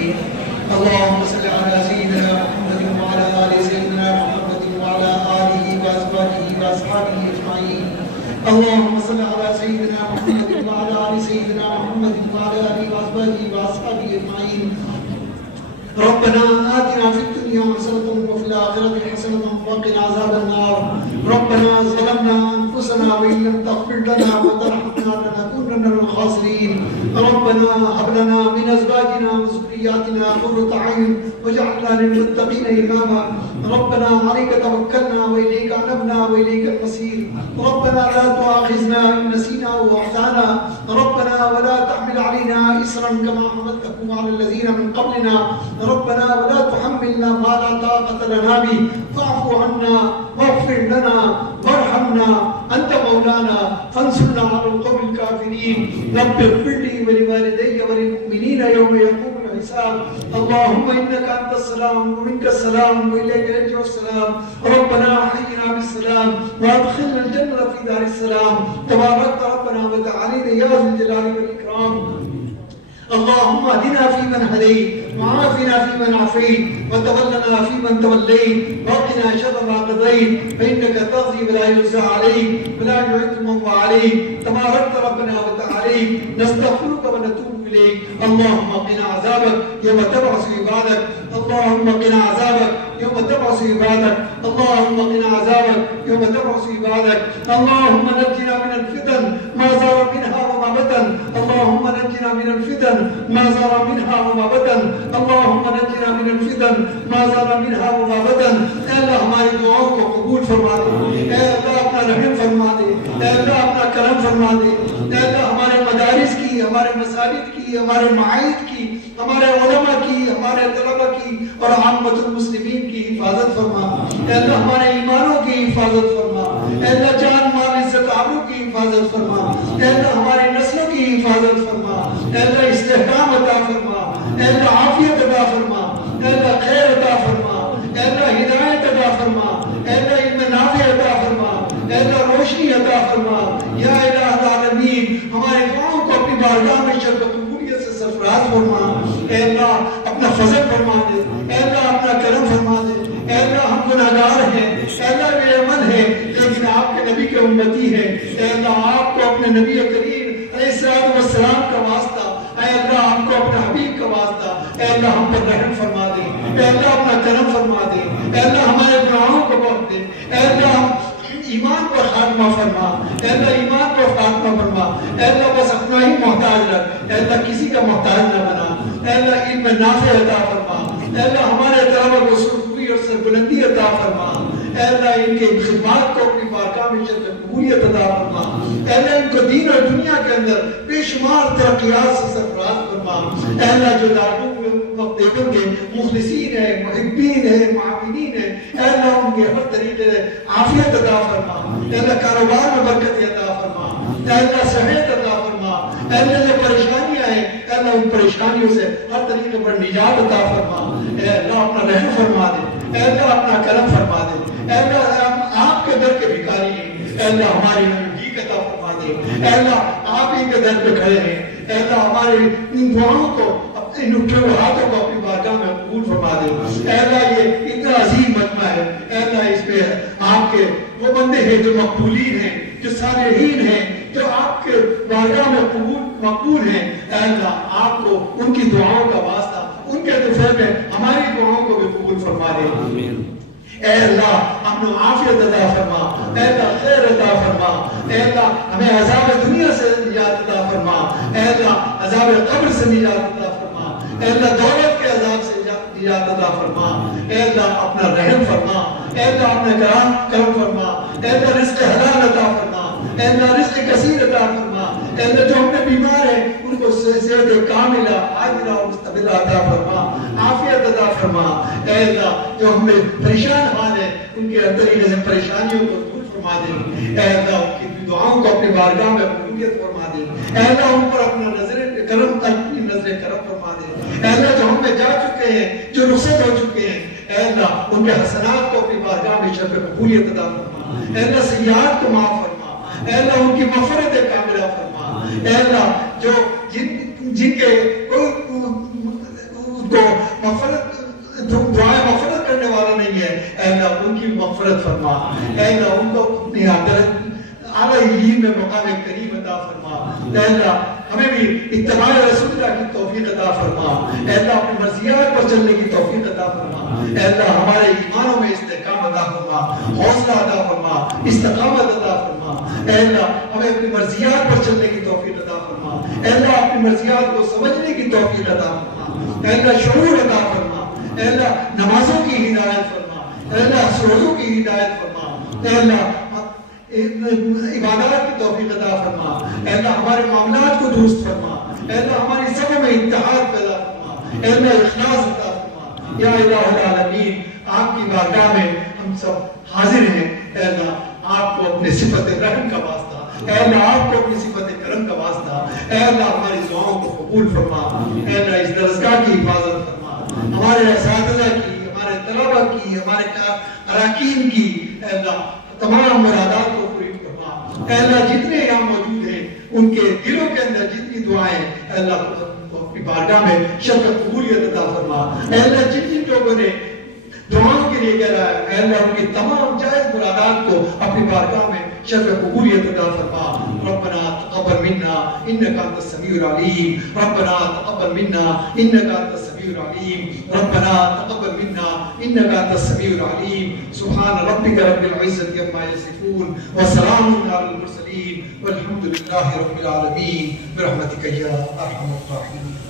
الصالحين. اللهم صل على سيدنا محمد وعلى آل سيدنا محمد وعلى آله وأزواجه وأصحابه أجمعين. اللهم صل على سيدنا محمد وعلى آل سيدنا محمد وعلى آله وأزواجه وأصحابه أجمعين. ربنا آتنا في الدنيا حسنة وفي الآخرة حسنة وقنا عذاب النار. ربنا ظلمنا أنفسنا وإن لم تغفر لنا وترحمنا لنكونن من الخاسرين. ربنا هب لنا من أزواجنا وذرياتنا قرة أعين واجعلنا للمتقين إماما. ربنا عليك توكلنا وإليك أنبنا وإليك المصير. ربنا لا تؤاخذنا إن نسينا أو أخطأنا. ربنا ولا تحمل علينا إصرا كما حملته على الذين من قبلنا. ربنا ولا تحملنا ما لا طاقة لنا به. فاعف عنا واغفر لنا وارحمنا أنت مولانا فانصرنا على القوم الكافرين. رب اغفر لي ولوالدي وللمؤمنين يوم يقوم الحساب. اللهم إنك أنت السلام ومنك السلام وإليك يرجع السلام. ربنا حينا بالسلام وأدخلنا الجنة في دار السلام. تباركت ربنا وتعالى يا ذا الجلال والإكرام. اللهم اهدنا فيمن هديت وعافنا فيمن عافيت وتولنا فيمن توليت وقنا شر ما قضيت فإنك تقضي ولا يقضى عليك ولا يعز من عليك. تباركت ربنا وتعالى نستغفرك ونتوب إليك. اللهم قنا عذابك يوم تبعث عبادك. اللهم قنا عذابك يوم تبعث عبادك. اللهم قنا عذابك يوم تبعث عبادك. اللهم نجنا من الفتن ما ظهر منها وما بطن. اللهم نجنا من الفتن ما ظهر منها وما بطن. اللهم نجنا من الفتن ما ظهر منها وما بطن. اے اللہ ہماری دعاؤں کو قبول فرما دے. اے اللہ اپنا رحم فرما دے. اے اللہ اپنا کرم فرما دے. اے اللہ ہمارے مدارس کی، ہمارے مساجد کی، ہمارے معاہد کی، ہمارے علماء کی، ہمارے طلبہ کی اور عامة المسلمین کی حفاظت فرما. اے اللہ ہمارے ایمانوں کی حفاظت فرما. اے اللہ جان مال عزت آبرو کی حفاظت فرما. اے اللہ ہماری نسلوں کی حفاظت فرما. اے اللہ استحکام عطا فرما. اے اللہ عافیت عطا فرما. اے اللہ خیر عطا فرما. اے اللہ ہدایت عطا فرما. اے اللہ علم نافع عطا فرما. اے اللہ روشنی عطا فرما. یا الہ العالمین ہمارے دعاؤں کو اپنی بارگاہ میں شرف قبولیت سے سرفراز فرما. اے اللہ اپنا فضل فرما دے. اے اللہ اپنا کرم فرما دے. اے اللہ ہم گناہگار ہیں. اے اللہ بے عمل ہے لیکن آپ کے نبی کے امتی ہیں. اے اللہ آپ کو اپنے نبی کریم علیہ السلام کا واسطہ. اے اللہ ہم کو اپنے حبیب کا واسطہ. اے اللہ ہم پر رحم فرما دے. اے اللہ اپنا کرم فرما دے. اے اللہ ہمارے گناہوں کو بخش دے. اے اللہ ایمان پر خاتمہ فرما. اے اللہ ایمان پر خاتمہ فرما. اے اللہ بس اپنا ہی محتاج رکھ. اے اللہ کسی کا محتاج نہ بنا. اے اللہ علم نافع عطا فرما. اے اللہ ہمارے طلبہ کو سرخروئی اور سربلندی عطا فرما. اے اللہ ان کے خدمات کو اپنی بارگاہ میں شرف قبولیت عطا فرما. اے اللہ ان کو دین اور دنیا کے اندر بے شمار ترقیات سے سرفراز فرما. اے اللہ جو دارالعلوم دیکھیں گے مخلصین ہیں، محبین ہیں، معاونین ہیں. اے اللہ ان کے ہر طریقے سے عافیت عطا فرما. اے اللہ کاروبار میں برکت عطا فرما. اے اللہ صحت عطا فرما. اے اللہ جو پریشانیاں ہیں اے اللہ ان پریشانیوں سے ہر طریقے پر نجات عطا فرما. اے اللہ اپنا رحم فرما دے. اے اللہ اپنا کرم فرما دے. اے اللہ آپ کے در کے بھکاری ہیں. اے اللہ ہماری نزدیک عطا فرما دے. اے اللہ آپ ہی کے در پہ کھڑے ہیں. اے اللہ ہمارے ان دعاؤں کو ان اٹھے ہوئے ہاتھوں کو اپنی بارگاہ میں قبول فرما دے. اے اللہ یہ اتنا عظیم مجمع ہے. اے اللہ اس پہ آپ کے وہ بندے ہیں جو مقبولین ہیں، جو صالحین ہیں، جو آپ کے بارگاہ میں مقبول ہیں. اے اللہ آپ کو ان کی دعاؤں کا واسطہ ان کے دفعہ میں ہماری دعاؤں کو بھی قبول فرما دے. اے اللہ ہم نے عافیت عطا فرما. اے اللہ خیر عطا فرما. اے اللہ ہمیں عذاب دنیا سے نجات عطا فرما. اے اللہ عذاب قبر سے نجات عطا فرما. اے اللہ دولت کے عذاب سے نجات عطا فرما. اے اللہ اپنا رحم فرما. اے اللہ اپنا کرم فرما. اے اللہ رزق حلال عطا فرما. اے اللہ رزق کثیر عطا فرما. اے اللہ جو ہم نے بیمار ہیں ان کو صحت کاملہ عاجلہ اور مستقبلہ عطا فرما. عافیت عطا فرما. اے اللہ جو ہمیں پریشان حال ہیں ان کے طریقے سے پریشانیوں کو دور فرما دے. اے اللہ ان کی دعاؤں کو اپنی بارگاہ میں قبولیت فرما دے. اے اللہ ان پر اپنا نظر کرم فرما دے. اے اللہ جو ہم میں جا چکے ہیں، جو رخصت ہو چکے ہیں، اے اللہ ان کے حسنات کو اپنی بارگاہ میں شرف قبولیت عطا فرما. اے اللہ سیئات کو معاف فرما. اے اللہ ان کی مغفرت کاملہ فرما. اے اللہ جو جن کے کو اے اللہ ان کو اپنی اعلیٰ علیم میں مقام کریم عطا فرما. اے اللہ ہمیں بھی اتباع رسول اللہ کی توفیق عطا فرما. اے اللہ اپنی مرضیات پر چلنے کی توفیق عطا فرما. اے اللہ ہمارے ایمانوں میں استحکام عطا فرما, حوصلہ عطا فرما, استقامت عطا فرما. اے اللہ ہمیں اپنی مرضیات پر چلنے کی توفیق عطا فرما. اے اللہ اپنی مرضیات کو سمجھنے کی توفیق عطا فرما. اے اللہ شعور عطا فرما. اے اللہ نمازوں کی ہدایت فرما. اے اللہ روزوں کی ہدایت فرما. اے اللہ عبادات کی توفیق عطا فرما. اے اللہ ہمارے معاملات کو درست فرما. اے اللہ ہماری سبوں میں اتحاد پیدا فرما. اے اللہ اخلاص عطا فرما. یا الہ العالمین آپ کی بارگاہ میں ہم سب حاضر ہیں. اے اللہ آپ کو اپنے صفت رحم کا واسطہ, اے اللہ آپ کو اپنی صفت کرم کا واسطہ, اے اللہ ہماری دعاؤں کو قبول فرما. اے اللہ اس درسگاہ کی حفاظت فرما, ہمارے اساتذہ کی, ہمارے طلبہ کی, ہمارے اراکین کی. اے اللہ تمام مرادات کو پوری فرما. اے اللہ جتنے یہاں موجود ہیں ان کے دلوں کے اندر جتنی دعائیں, اے اللہ اپنی بارگاہ میں شرف قبولیت عطا فرما. اے اللہ جن جن لوگوں نے دعاؤں کے لیے کہہ رہا ہے, اے اللہ ان کی تمام جائز مرادات کو اپنی بارگاہ میں شرف قبولیت عطا فرما. ربنا تقبل منا انك انت السميع العليم. ربنا تقبل منا انك انت السميع العليم. ربنا تقبل منا انك انت السميع العليم. سبحان ربك رب العزة عما يصفون وسلام على المرسلين والحمد لله رب العالمين برحمتك يا ارحم الراحمين.